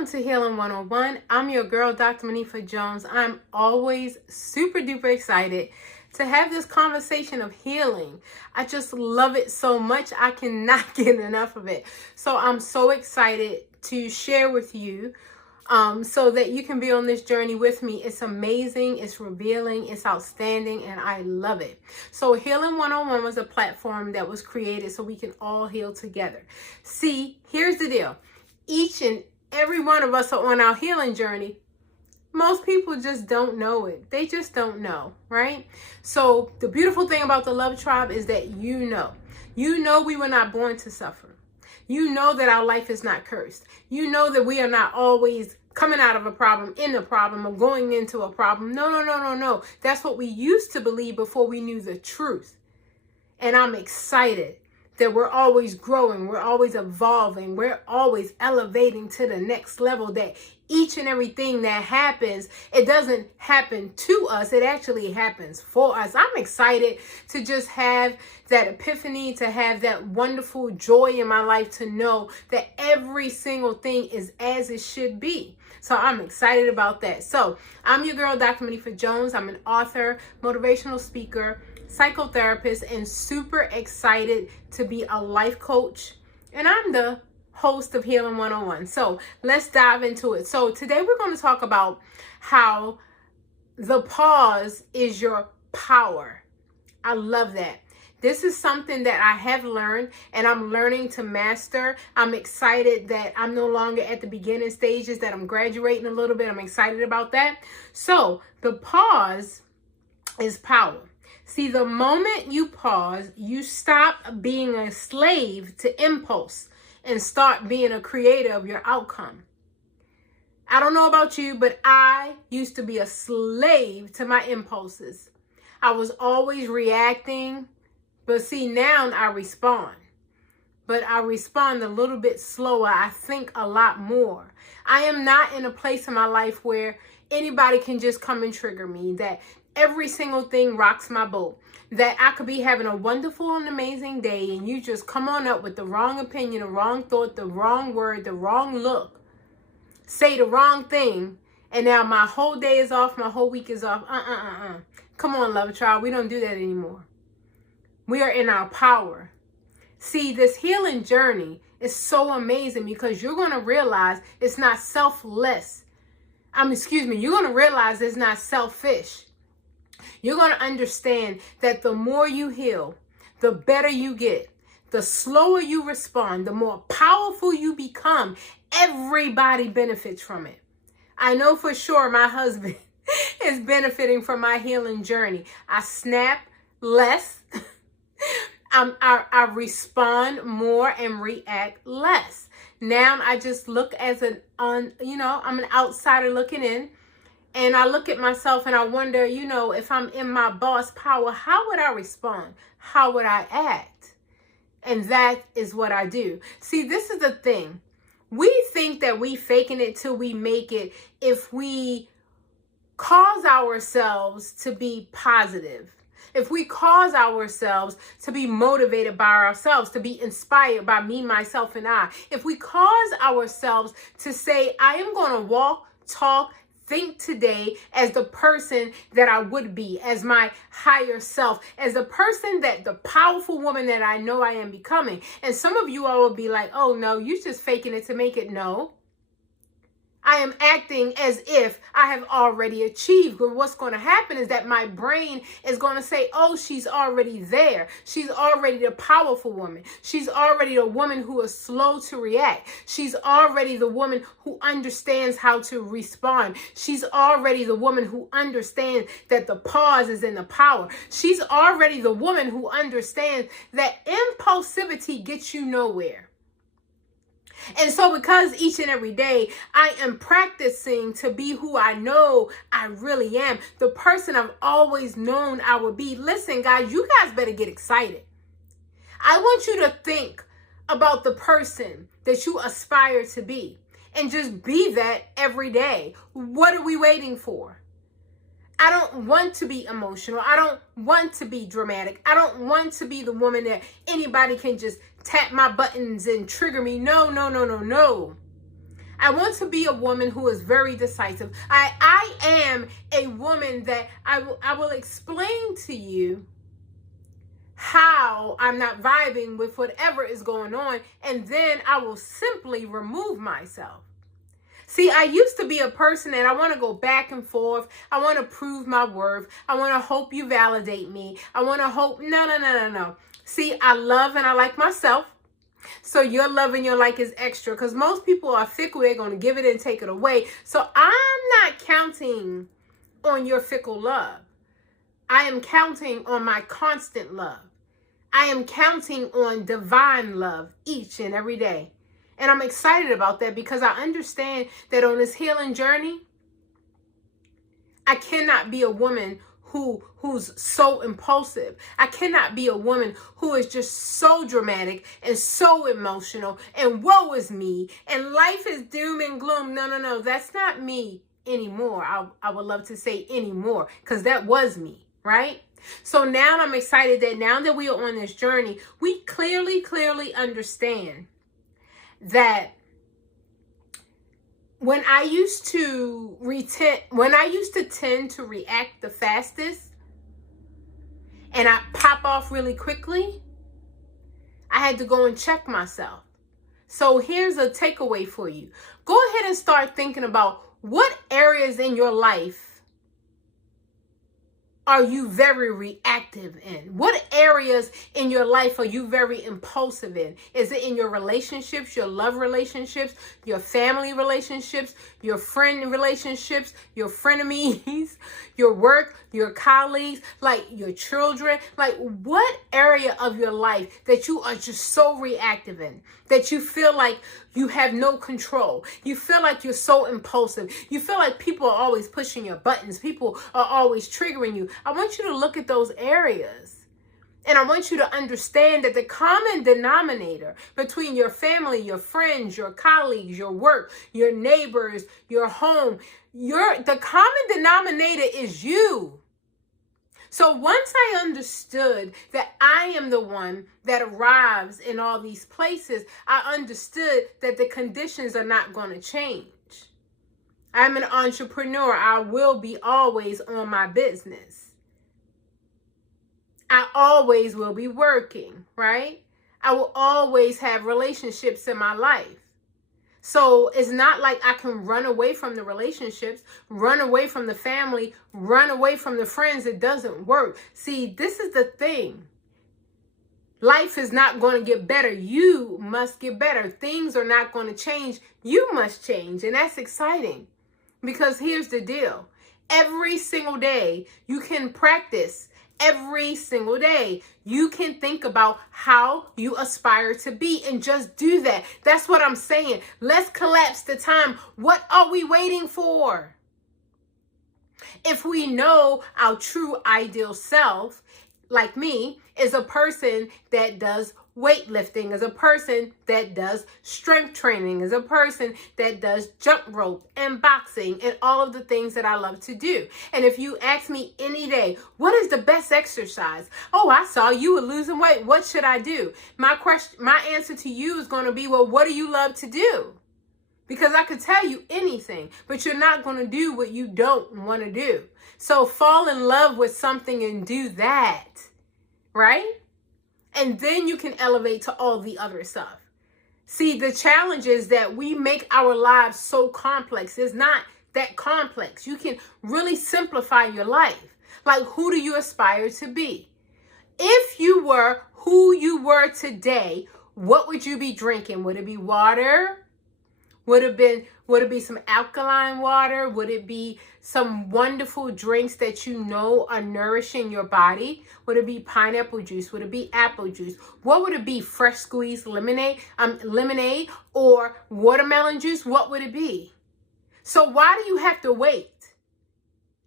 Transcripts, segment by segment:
Welcome to Healing 101. I'm your girl, Dr. Monifa Jones. I'm always super duper excited to have this conversation of healing. I just love it so much. I cannot get enough of it. So I'm so excited to share with you so that you can be on this journey with me. It's amazing, it's revealing, it's outstanding, and I love it. So Healing 101 was a platform that was created so we can all heal together. See, here's the deal. Each and every one of us are on our healing journey. Most people just don't know it. They just don't know, right? So the beautiful thing about the Love Tribe is that you know we were not born to suffer. You know that our life is not cursed. You know that we are not always coming out of a problem, in a problem, or going into a problem. No. That's what we used to believe before we knew the truth. And I'm excited that we're always growing, we're always evolving, we're always elevating to the next level, that each and everything that happens, it doesn't happen to us, it actually happens for us. I'm excited to just have that epiphany, to have that wonderful joy in my life, to know that every single thing is as it should be. So I'm excited about that. So I'm your girl, Dr. Monifa Jones. I'm an author, motivational speaker, psychotherapist, and super excited to be a life coach. And I'm the host of Healing 101. So let's dive into it. So today we're going to talk about how the pause is your power. I love that. This is something that I have learned and I'm learning to master. I'm excited that I'm no longer at the beginning stages, that I'm graduating a little bit. I'm excited about that. So the pause is power. See, the moment you pause, you stop being a slave to impulse and start being a creator of your outcome. I don't know about you, but I used to be a slave to my impulses. I was always reacting, but see, now I respond. But I respond a little bit slower. I think a lot more. I am not in a place in my life where anybody can just come and trigger me, that every single thing rocks my boat, that I could be having a wonderful and amazing day and you just come on up with the wrong opinion, the wrong thought, the wrong word, the wrong look, say the wrong thing, and now my whole day is off, my whole week is off. Come on, Love Child, we don't do that anymore. We are in our power. See, this healing journey is so amazing because you're going to realize it's not selfless. You're going to realize it's not selfish. You're going to understand that the more you heal, the better you get, the slower you respond, the more powerful you become. Everybody benefits from it. I know for sure my husband is benefiting from my healing journey. I snap less. I respond more and react less. Now I just look as I'm an outsider looking in. And I look at myself and I wonder, if I'm in my boss power, how would I respond? How would I act? And that is what I do. See, this is the thing. We think that we faking it till we make it if we cause ourselves to be positive. If we cause ourselves to be motivated by ourselves, to be inspired by me, myself, and I. If we cause ourselves to say, I am going to walk, talk, think today as the person that I would be, as my higher self, as the person that the powerful woman that I know I am becoming. And some of you all will be like, oh no, you're just faking it to make it. No. I am acting as if I have already achieved. But what's going to happen is that my brain is going to say, oh, she's already there. She's already the powerful woman. She's already the woman who is slow to react. She's already the woman who understands how to respond. She's already the woman who understands that the pause is in the power. She's already the woman who understands that impulsivity gets you nowhere. And so because each and every day I am practicing to be who I know I really am, the person I've always known I would be. Listen, guys, you guys better get excited. I want you to think about the person that you aspire to be and just be that every day. What are we waiting for? I don't want to be emotional. I don't want to be dramatic. I don't want to be the woman that anybody can just tap my buttons and trigger me. No. I want to be a woman who is very decisive. I am a woman that I will explain to you how I'm not vibing with whatever is going on, and then I will simply remove myself. See, I used to be a person that I want to go back and forth. I want to prove my worth. I want to hope you validate me. I want to hope, no. See, I love and I like myself. So your love and your like is extra, because most people are fickle. They're going to give it and take it away. So I'm not counting on your fickle love. I am counting on my constant love. I am counting on divine love each and every day. And I'm excited about that, because I understand that on this healing journey, I cannot be a woman who's so impulsive. I cannot be a woman who is just so dramatic and so emotional and woe is me and life is doom and gloom. No. That's not me anymore. I would love to say anymore, because that was me, right? So now I'm excited that now that we are on this journey, we clearly understand that when I used to tend to react the fastest and I pop off really quickly, I had to go and check myself. So here's a takeaway for you. Go ahead and start thinking about what areas in your life are you very reactive in? What areas in your life are you very impulsive in? Is it in your relationships, your love relationships, your family relationships, your friend relationships, your frenemies, your work, your colleagues, like your children? Like, what area of your life that you are just so reactive in, that you feel like you have no control? You feel like you're so impulsive. You feel like people are always pushing your buttons. People are always triggering you. I want you to look at those areas. And I want you to understand that the common denominator between your family, your friends, your colleagues, your work, your neighbors, your home, the common denominator is you. So once I understood that I am the one that arrives in all these places, I understood that the conditions are not going to change. I'm an entrepreneur. I will be always on my business. I always will be working, right? I will always have relationships in my life. So it's not like I can run away from the relationships, run away from the family, run away from the friends. It doesn't work. See, this is the thing. Life is not going to get better. You must get better. Things are not going to change. You must change. And that's exciting, because here's the deal. Every single day you can practice. Every single day you can think about how you aspire to be, and just do that. That's what I'm saying. Let's collapse the time. What are we waiting for? If we know our true ideal self, like me, is a person that does weightlifting, is a person that does strength training, is a person that does jump rope and boxing and all of the things that I love to do. And if you ask me any day, what is the best exercise? Oh, I saw you were losing weight. What should I do? My answer to you is going to be, well, what do you love to do? Because I could tell you anything, but you're not going to do what you don't want to do. So fall in love with something and do that, right? And then you can elevate to all the other stuff. See, the challenge is that we make our lives so complex. It's not that complex. You can really simplify your life. Like, who do you aspire to be? If you were who you were today, what would you be drinking? Would it be water? Would it be some alkaline water? Would it be some wonderful drinks that you know are nourishing your body? Would it be pineapple juice? Would it be apple juice? What would it be? Fresh squeezed lemonade or watermelon juice? What would it be? So why do you have to wait?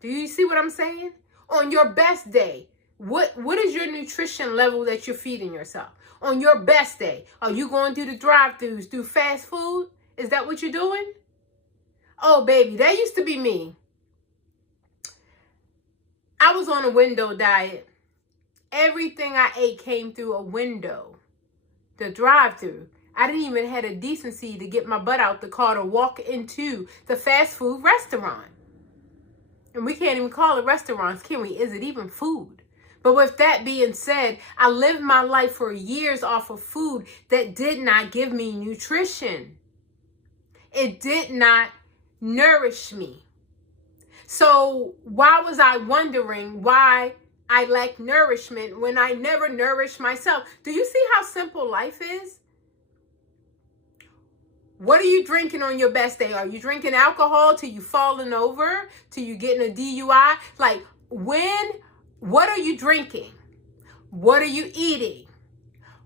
Do you see what I'm saying? On your best day, what is your nutrition level that you're feeding yourself? On your best day, are you going through the drive-thrus, do fast food? Is that what you're doing? Oh, baby, that used to be me. I was on a window diet. Everything I ate came through a window, the drive-thru. I didn't even have the decency to get my butt out the car to walk into the fast food restaurant. And we can't even call it restaurants, can we? Is it even food? But with that being said, I lived my life for years off of food that did not give me nutrition. It did not nourish me. So why was I wondering why I lack nourishment when I never nourished myself? Do you see how simple life is? What are you drinking on your best day? Are you drinking alcohol till you falling over, till you getting a DUI? Like what are you drinking? What are you eating?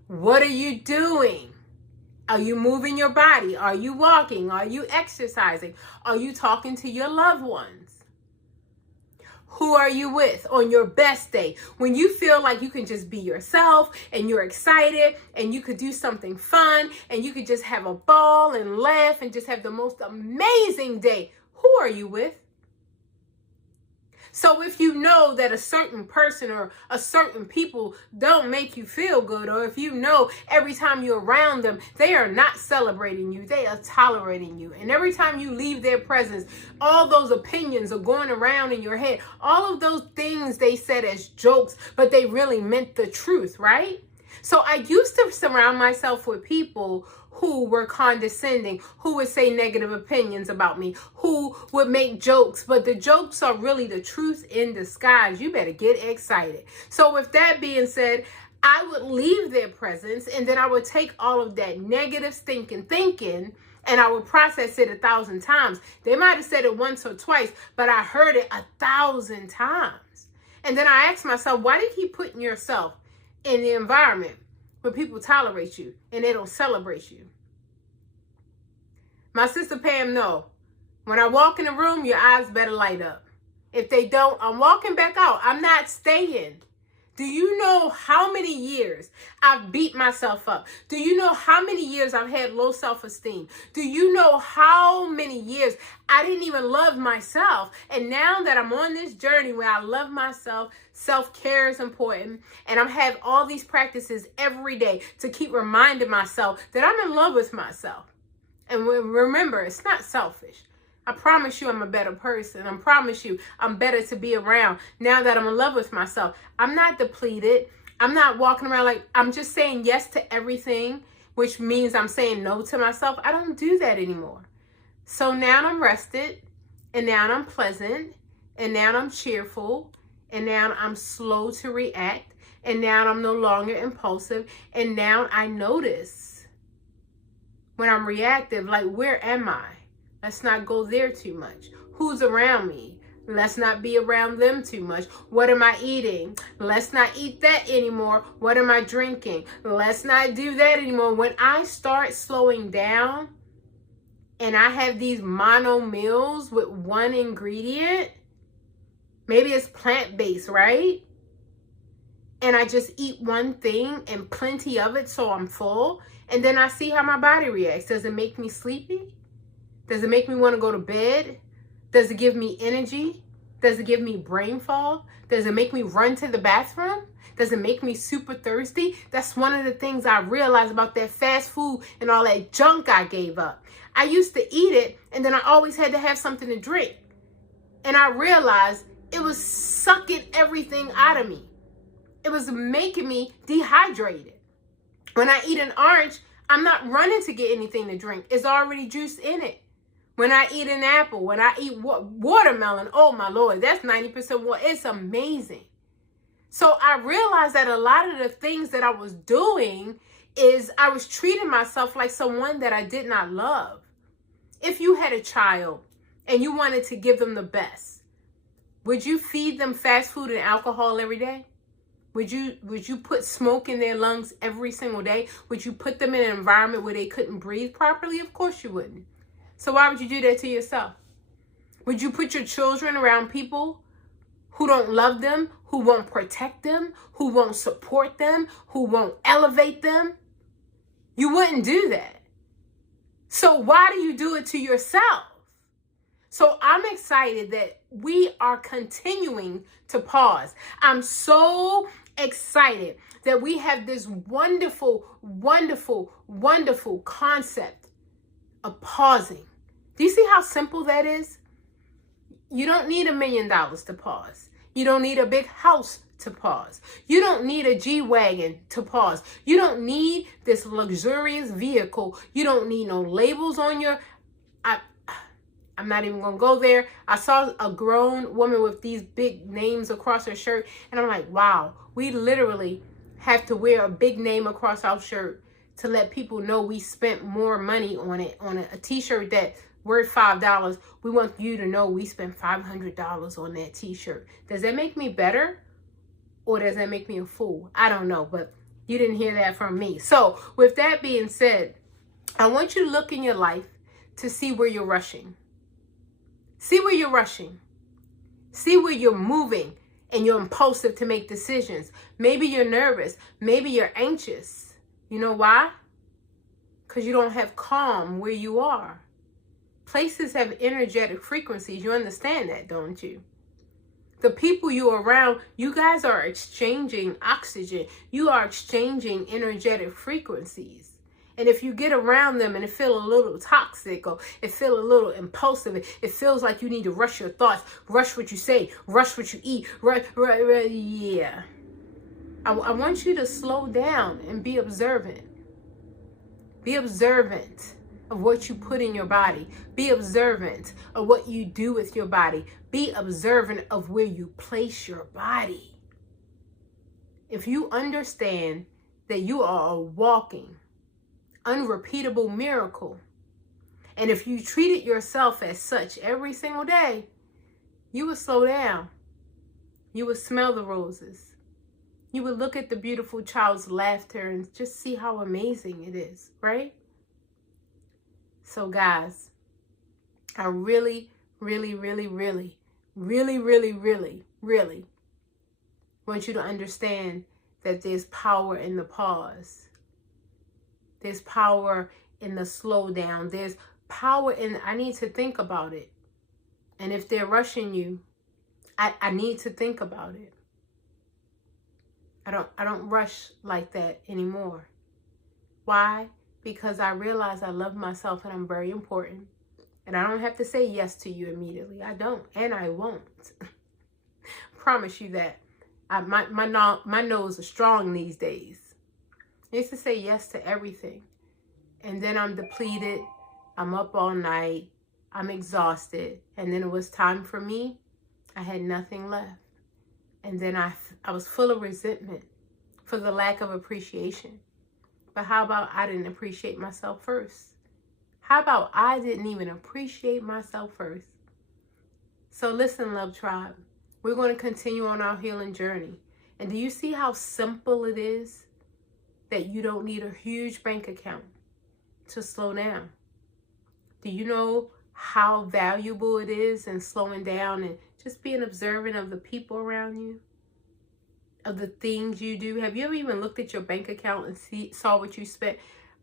What are you doing? Are you moving your body? Are you walking? Are you exercising? Are you talking to your loved ones? Who are you with on your best day? When you feel like you can just be yourself and you're excited and you could do something fun and you could just have a ball and laugh and just have the most amazing day. Who are you with? So if you know that a certain person or a certain people don't make you feel good, or if you know every time you're around them, they are not celebrating you, they are tolerating you. And every time you leave their presence, all those opinions are going around in your head. All of those things they said as jokes, but they really meant the truth, right? So I used to surround myself with people who were condescending, who would say negative opinions about me, who would make jokes, but the jokes are really the truth in disguise. You better get excited. So with that being said, I would leave their presence and then I would take all of that negative thinking, and I would process it 1,000 times. They might have said it once or twice, but I heard it 1,000 times. And then I asked myself, why do you keep putting yourself in the environment where people tolerate you and they don't celebrate you? My sister Pam, no. When I walk in the room, your eyes better light up. If they don't, I'm walking back out. I'm not staying. Do you know how many years I've beat myself up? Do you know how many years I've had low self-esteem? Do you know how many years I didn't even love myself? And now that I'm on this journey where I love myself, self-care is important, and I have all these practices every day to keep reminding myself that I'm in love with myself. And remember, it's not selfish. I promise you I'm a better person. I promise you I'm better to be around now that I'm in love with myself. I'm not depleted. I'm not walking around like I'm just saying yes to everything, which means I'm saying no to myself. I don't do that anymore. So now I'm rested, and now I'm pleasant, and now I'm cheerful, and now I'm slow to react, and now I'm no longer impulsive, and now I notice when I'm reactive, like, where am I? Let's not go there too much. Who's around me? Let's not be around them too much. What am I eating? Let's not eat that anymore. What am I drinking? Let's not do that anymore. When I start slowing down and I have these mono meals with one ingredient, maybe it's plant-based, right? And I just eat one thing and plenty of it so I'm full. And then I see how my body reacts. Does it make me sleepy? Does it make me want to go to bed? Does it give me energy? Does it give me brain fog? Does it make me run to the bathroom? Does it make me super thirsty? That's one of the things I realized about that fast food and all that junk I gave up. I used to eat it, and then I always had to have something to drink. And I realized it was sucking everything out of me. It was making me dehydrated. When I eat an orange, I'm not running to get anything to drink. It's already juice in it. When I eat an apple, when I eat watermelon, oh my Lord, that's 90% water. It's amazing. So I realized that a lot of the things that I was doing is I was treating myself like someone that I did not love. If you had a child and you wanted to give them the best, would you feed them fast food and alcohol every day? Would you put smoke in their lungs every single day? Would you put them in an environment where they couldn't breathe properly? Of course you wouldn't. So why would you do that to yourself? Would you put your children around people who don't love them, who won't protect them, who won't support them, who won't elevate them? You wouldn't do that. So why do you do it to yourself? So I'm excited that we are continuing to pause. I'm so excited that we have this wonderful, wonderful, wonderful concept of pausing. Do you see how simple that is? You don't need $1 million to pause. You don't need a big house to pause. You don't need a G-Wagon to pause. You don't need this luxurious vehicle. You don't need no labels on your... I'm not even going to go there. I saw a grown woman with these big names across her shirt, and I'm like, wow, we literally have to wear a big name across our shirt to let people know we spent more money on it, on a t-shirt that worth $5. We want you to know we spent $500 on that t-shirt. Does that make me better? Or does that make me a fool? I don't know, but you didn't hear that from me. So with that being said, I want you to look in your life to see where you're rushing. See where you're rushing. See where you're moving and you're impulsive to make decisions. Maybe you're nervous. Maybe you're anxious. You know why? Because you don't have calm where you are. Places have energetic frequencies. You understand that, don't you? The people you're around, you guys are exchanging oxygen. You are exchanging energetic frequencies. And if you get around them and it feels a little toxic or it feels a little impulsive, it feels like you need to rush your thoughts, rush what you say, rush what you eat, yeah. I want you to slow down and be observant. Be observant of what you put in your body. Be observant of what you do with your body. Be observant of where you place your body. If you understand that you are a walking, unrepeatable miracle, and if you treated yourself as such every single day, you would slow down. You would smell the roses. You would look at the beautiful child's laughter and just see how amazing it is, right? So guys, I really want you to understand that there's power in the pause. There's power in the slow down. There's power in, I need to think about it. And if they're rushing you, I need to think about it. I don't rush like that anymore. Why? Because I realize I love myself and I'm very important. And I don't have to say yes to you immediately. I don't, and I won't. Promise you that. My nose is strong these days. I used to say yes to everything. And then I'm depleted. I'm up all night. I'm exhausted. And then it was time for me. I had nothing left. And then I was full of resentment for the lack of appreciation. But how about I didn't appreciate myself first? How about I didn't even appreciate myself first? So listen, Love Tribe. We're going to continue on our healing journey. And do you see how simple it is? That you don't need a huge bank account to slow down. Do you know how valuable it is in slowing down and just being observant of the people around you? Of the things you do? Have you ever even looked at your bank account and saw what you spent?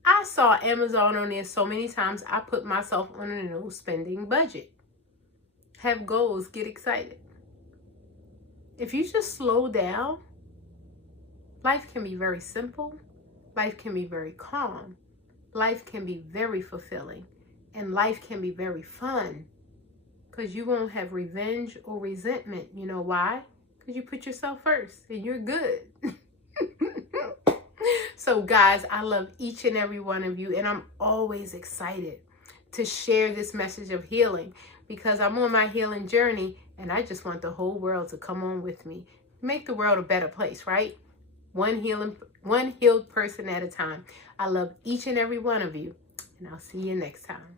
I saw Amazon on there so many times, I put myself on a no spending budget. Have goals, get excited. If you just slow down, life can be very simple. Life can be very calm. Life can be very fulfilling. And life can be very fun. Because you won't have revenge or resentment. You know why? Because you put yourself first and you're good. So guys, I love each and every one of you. And I'm always excited to share this message of healing. Because I'm on my healing journey. And I just want the whole world to come on with me. Make the world a better place, right? One healed person at a time. I love each and every one of you, and I'll see you next time.